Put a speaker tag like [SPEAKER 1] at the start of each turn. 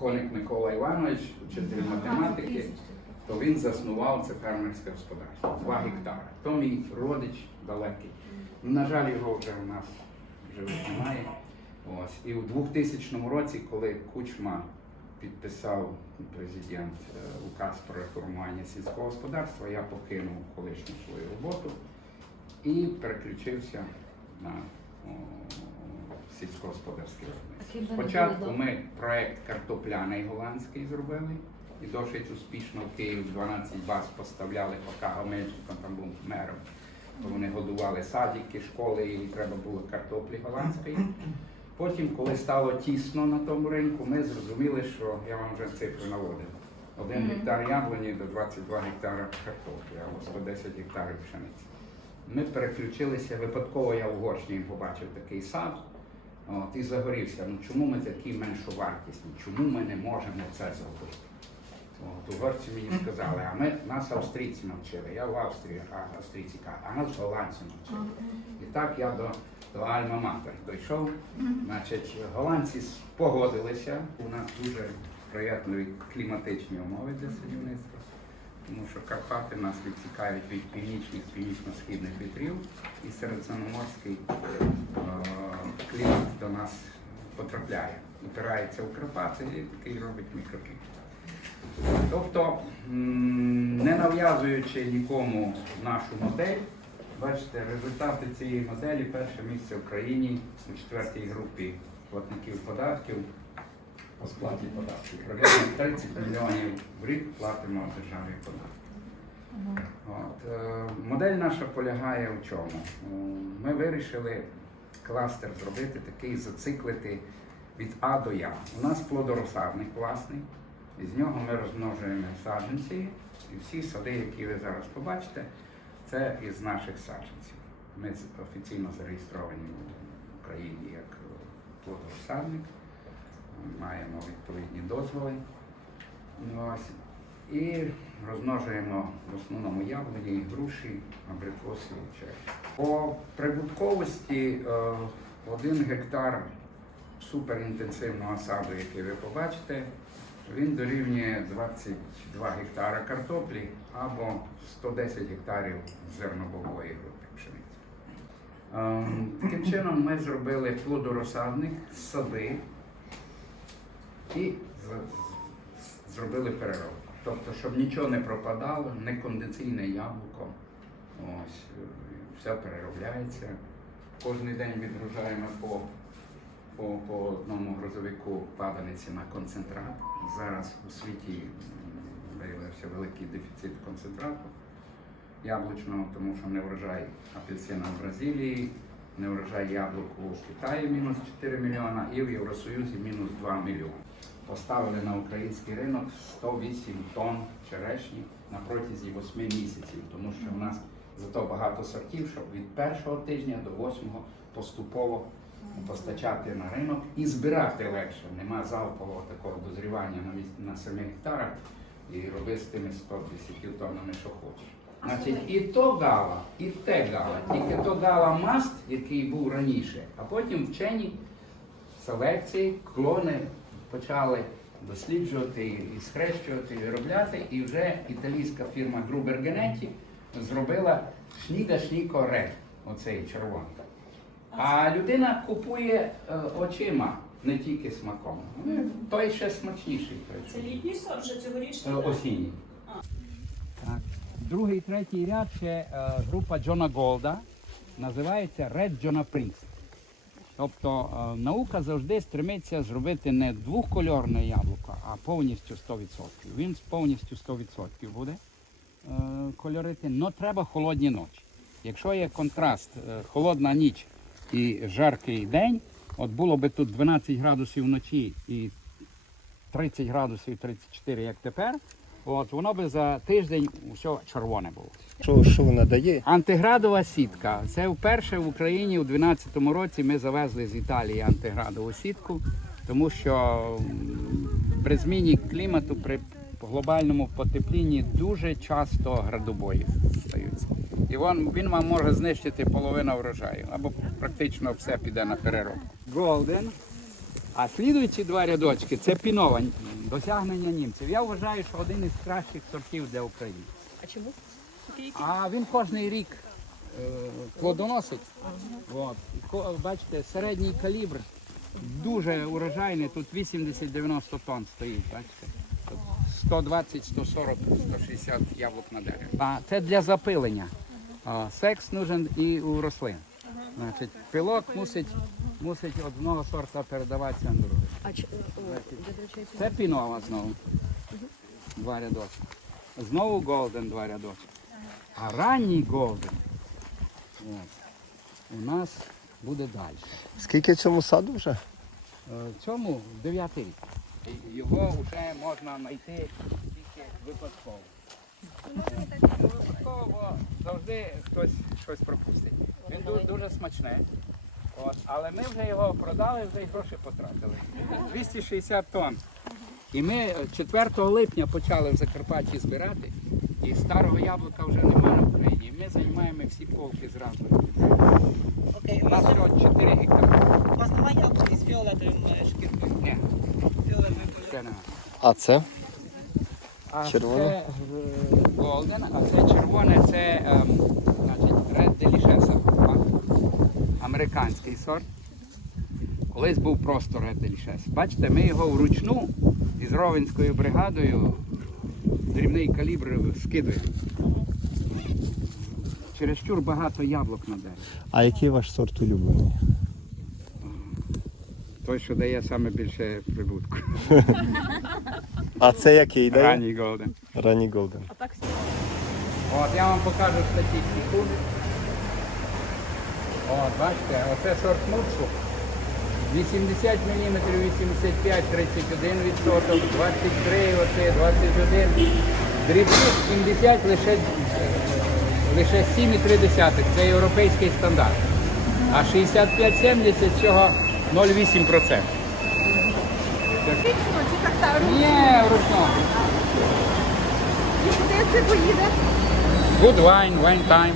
[SPEAKER 1] Коник Микола Іванович, вчитель математики, то він заснував це фермерське господарство. Два гектари. То мій родич далекий. На жаль, його вже у нас живих немає. Ось. І у 2000 році, коли Кучма підписав президент е, указ про реформування сільського господарства, я покинув колишню свою роботу і переключився на о, сільськогосподарське виробництво. Спочатку ми проект картопляний голландський зробили і досить успішно в Київ 12 баз поставляли, поки Гомельченко там був мером. То вони годували садики, школи, і треба було картоплі голландської. Потім, коли стало тісно на тому ринку, ми зрозуміли, що я вам вже цифру наводив. Один
[SPEAKER 2] Мгм.
[SPEAKER 1] гектар яблуні до 22 гектара картоплі або 110 гектарів пшениці. Ми переключилися, випадково я в Угорщині побачив такий сад от, і загорівся. Ну чому ми такі меншовартісні? Чому ми не можемо це зробити? От, угорці мені сказали, а ми нас австрійці навчили. Я в Австрії, а австрійці кажуть, а нас голландці навчили. І так я до, до Альма-Матер дійшов. Значить, голландці погодилися. У нас дуже приємні кліматичні умови для садівництва, тому що Карпати нас відсікають від північних, північно-східних вітрів, і середземноморський е, клімат до нас потрапляє. Опирається у Карпати і такий робить мікроклімат. Тобто, не нав'язуючи нікому нашу модель, бачите, результати цієї моделі перше місце в країні у четвертій групі платників податків по сплаті податків. Приблизно 30 мільйонів в рік платимо державні податки. От, е, модель наша полягає в чому? Е, Ми вирішили кластер зробити такий, зациклити від А до Я. У нас плодорозсадник власний, і з нього ми розмножуємо саджанці, і всі сади, які ви зараз побачите, це із наших саджанців. Ми офіційно зареєстровані в Україні як плодорозсадник, маємо відповідні дозволи. Ось. І розмножуємо в основному яблуні, груші, абрикоси, чай. По прибутковості е, один гектар суперінтенсивного саду, який ви побачите, він дорівнює 22 гектара картоплі або 110 гектарів зернобової групи пшениці. Ем, Таким чином ми зробили плодорозсадник, сади і зробили переробку. Тобто, щоб нічого не пропадало, не кондиційне яблуко. Ось, е, все переробляється. Кожен день відгружаємо по, по, по одному грузовику паданиці на концентрат. Зараз у світі виявився великий дефіцит концентрату яблучного, тому що не врожай апельсина в Бразилії, не врожай яблук у Китаї мінус 4 мільйона і в Євросоюзі мінус 2 мільйони. Поставили на український ринок 108 тонн черешні на протязі 8 місяців, тому що в нас зато багато сортів, щоб від першого тижня до восьмого поступово постачати на ринок і збирати легше. Нема залпового такого дозрівання на, віс- на 7 гектарах і роби з тими 110 тоннами, що хочеш. Значить, і то гала, і те гала. Тільки то гала маст, який був раніше, а потім вчені селекції, клони почали досліджувати і схрещувати, виробляти, і вже італійська фірма Gruber Genetti зробила шніда шніко ред, оцей червоний. А людина купує е, очима, не тільки смаком. Ну, Той ще смачніший. той.
[SPEAKER 3] Це літній сорт вже
[SPEAKER 1] Е,
[SPEAKER 3] цьогорічний?
[SPEAKER 1] осінній. Другий, третій ряд ще е, група Джона Голда. Називається Red John Prince. Тобто е, наука завжди стремиться зробити не двохкольорне яблуко, а повністю 100%. Він повністю 100% буде е, кольорити, але треба холодні ночі. Якщо є контраст, холодна ніч і жаркий день, от було би тут 12 градусів вночі і 30 градусів 34, як тепер, от воно би за тиждень все червоне було.
[SPEAKER 4] Що, що вона дає?
[SPEAKER 1] Антиградова сітка. Це вперше в Україні у 2012 році ми завезли з Італії антиградову сітку, тому що при зміні клімату, при глобальному потеплінні дуже часто градобої стаються. І він, він вам може знищити половину врожаю, або практично все піде на переробку. Голден А слідуючі два рядочки це пінова досягнення німців. Я вважаю, що один із кращих сортів для України.
[SPEAKER 2] А чому?
[SPEAKER 1] А він кожний рік е, плодоносить. От. Бачите, середній калібр дуже урожайний. Тут 80-90 тонн стоїть. Бачите? Тут 120, 140, 160 яблук на дереві. А це для запилення. Секс нужен і у рослин. Значить, пилок мусить, мусить одного сорта передаватися на другий.
[SPEAKER 2] А ч... о, де, до речі,
[SPEAKER 1] Це пінова знову. Два рядочки. Знову голден два рядочки. А ранній голден от, у нас буде далі.
[SPEAKER 3] Скільки цьому саду вже?
[SPEAKER 1] Е, Цьому дев'ятий рік. І Його вже можна знайти тільки випадково. Випадково, бо завжди хтось щось пропустить. Він дуже, дуже смачний. От, але ми вже його продали, вже й гроші потратили. 260 тонн. І ми е, 4 липня почали в Закарпатті збирати, і старого яблука вже немає в Україні. І ми займаємо всі полки зразу.
[SPEAKER 4] Окей,
[SPEAKER 1] У нас всього 4 гектари.
[SPEAKER 4] у вас немає яблук із фіолетовим е, шкіркою?
[SPEAKER 1] Ні,
[SPEAKER 4] Фіолетовим кольором.
[SPEAKER 3] А це?
[SPEAKER 1] А
[SPEAKER 3] Червоне?
[SPEAKER 1] це е, Golden, а це червоне, це ем, значить, Red Delicious. Американський сорт. Колись був просто Delicious. Бачите, ми його вручну із Ровенською бригадою дрібний калібр скидуємо. Чересчур багато яблук на дереві.
[SPEAKER 3] А який ваш сорт улюблений?
[SPEAKER 1] Той, що дає саме більше прибутку.
[SPEAKER 3] А це який дає?
[SPEAKER 1] Ранній Golden.
[SPEAKER 3] Ранній Голден.
[SPEAKER 2] А так
[SPEAKER 1] От я вам покажу статистику. От, бачите, оце сорт муцу. 80 мм, 85, 31 відсоток, 23, оце 21. Дрібних 70 лише, лише 7,3. Це європейський стандарт. А 65-70 цього 0,8%. Ні, вручну.
[SPEAKER 5] І куди це поїде?
[SPEAKER 1] Good wine, wine time.